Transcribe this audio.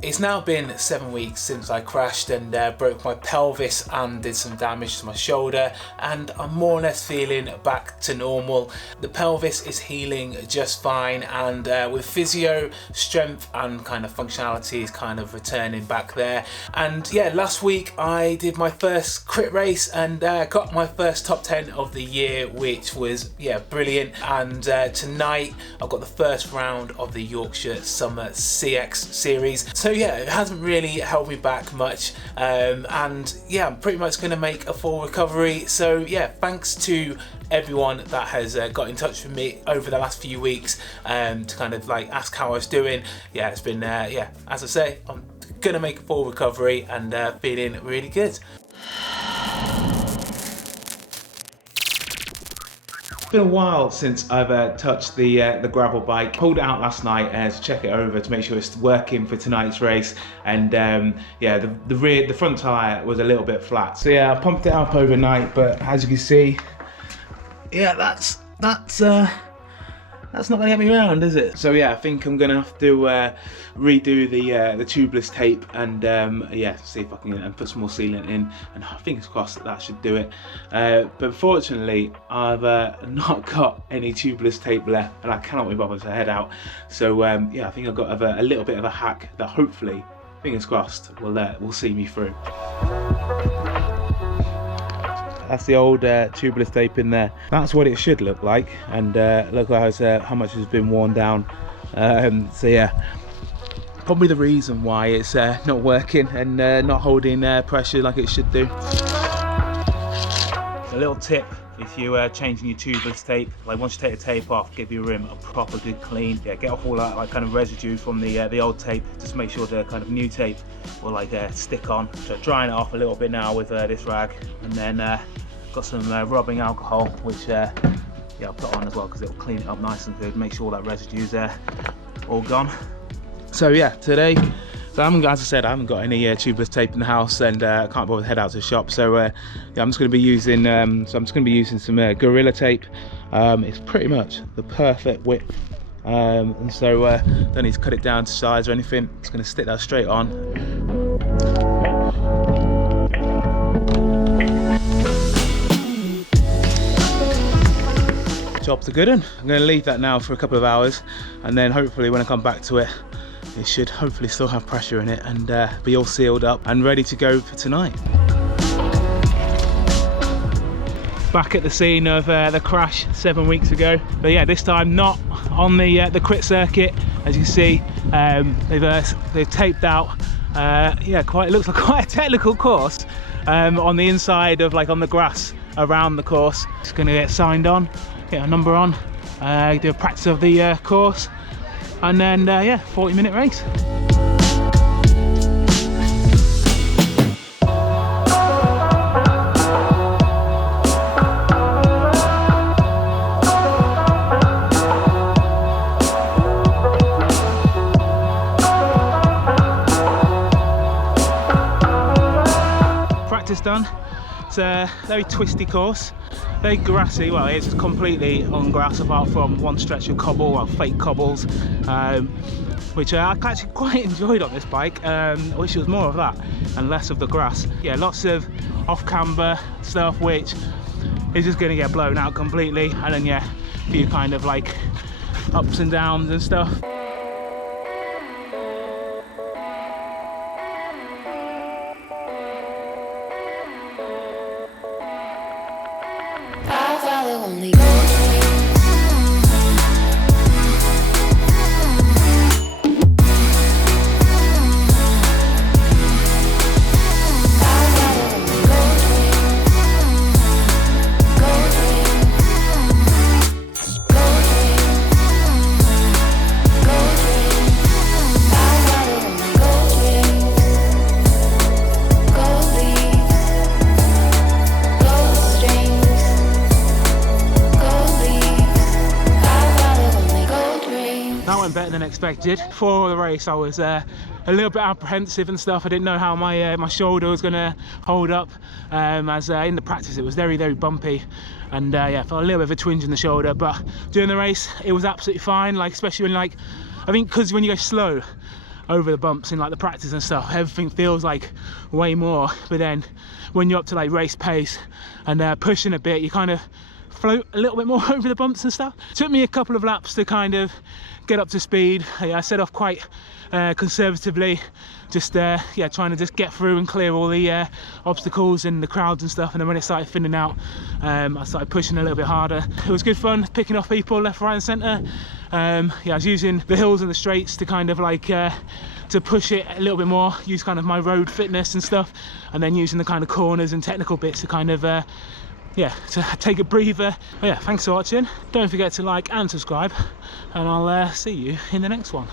It's now been 7 weeks since I crashed and broke my pelvis and did some damage to my shoulder, and I'm more or less feeling back to normal. The pelvis is healing just fine, and with physio, strength and kind of functionality is kind of returning back there. And yeah, last week I did my first crit race and got my first top 10 of the year, which was brilliant. And tonight I've got the first round of the Yorkshire Summer CX series. So yeah, it hasn't really held me back much, and yeah, I'm pretty much going to make a full recovery. So yeah, thanks to everyone that has got in touch with me over the last few weeks to kind of like ask how I was doing. Yeah, it's been as I say, I'm going to make a full recovery and feeling really good. It's been a while since I've touched the gravel bike. Pulled it out last night to check it over to make sure it's working for tonight's race, and the front tyre was a little bit flat. So yeah, I pumped it up overnight, but as you can see, yeah, that's not gonna get me around, is it? So yeah, I think I'm gonna have to redo the tubeless tape and see if I can put some more sealant in, and fingers crossed that should do it. But unfortunately, I've not got any tubeless tape left, and I cannot be bothered to head out. So I think I've got a little bit of a hack that hopefully, fingers crossed, will see me through. That's the old tubeless tape in there. That's what it should look like, and look how much has been worn down. So yeah, probably the reason why it's not working and not holding pressure like it should do. A little tip: if you're changing your tubeless tape, like once you take the tape off, give your rim a proper good clean. Yeah, get off all that like kind of residue from the old tape. Just make sure the kind of new tape will like stick on. So drying it off a little bit now with this rag, and then got some rubbing alcohol, which I'll put on as well because it'll clean it up nice and good. Make sure all that residue's all gone. So yeah, today, so as I said, I haven't got any tubeless tape in the house, and I can't bother to head out to the shop. So I'm just going to be using some Gorilla tape. It's pretty much the perfect width, and so don't need to cut it down to size or anything. Just going to stick that straight on. Job's a good one. I'm going to leave that now for a couple of hours, and then hopefully when I come back to it, it should hopefully still have pressure in it and be all sealed up and ready to go for tonight. Back at the scene of the crash 7 weeks ago, but yeah, this time not on the crit circuit. As you see, they've taped out it looks like quite a technical course on the inside of on the grass around the course. Just going to get signed on, get a number on, do a practice of the course, and then 40-minute race. Practice done. It's a very twisty course, very grassy. Well, it's completely on grass apart from one stretch of cobble, well, fake cobbles, which I actually quite enjoyed on this bike. I wish there was more of that and less of the grass. Yeah, lots of off-camber stuff which is just going to get blown out completely, and then a few kind of ups and downs and stuff. Better than expected. For the race I was a little bit apprehensive and stuff. I didn't know how my shoulder was going to hold up, as in the practice it was very bumpy, and felt a little bit of a twinge in the shoulder, but during the race it was absolutely fine, especially when I think because when you go slow over the bumps in like the practice and stuff. Everything feels like way more, but then when you're up to like race pace and pushing a bit, you kind of float a little bit more over the bumps and stuff. It took me a couple of laps to kind of get up to speed. I set off quite conservatively, just yeah, trying to just get through and clear all the obstacles and the crowds and stuff. And then when it started thinning out, I started pushing a little bit harder. It was good fun picking off people left, right and centre. Yeah, I was using the hills and the straights to kind of like to push it a little bit more, use kind of my road fitness and stuff, and then using the kind of corners and technical bits to kind of yeah, to take a breather. But yeah, thanks for watching. Don't forget to like and subscribe, and I'll see you in the next one.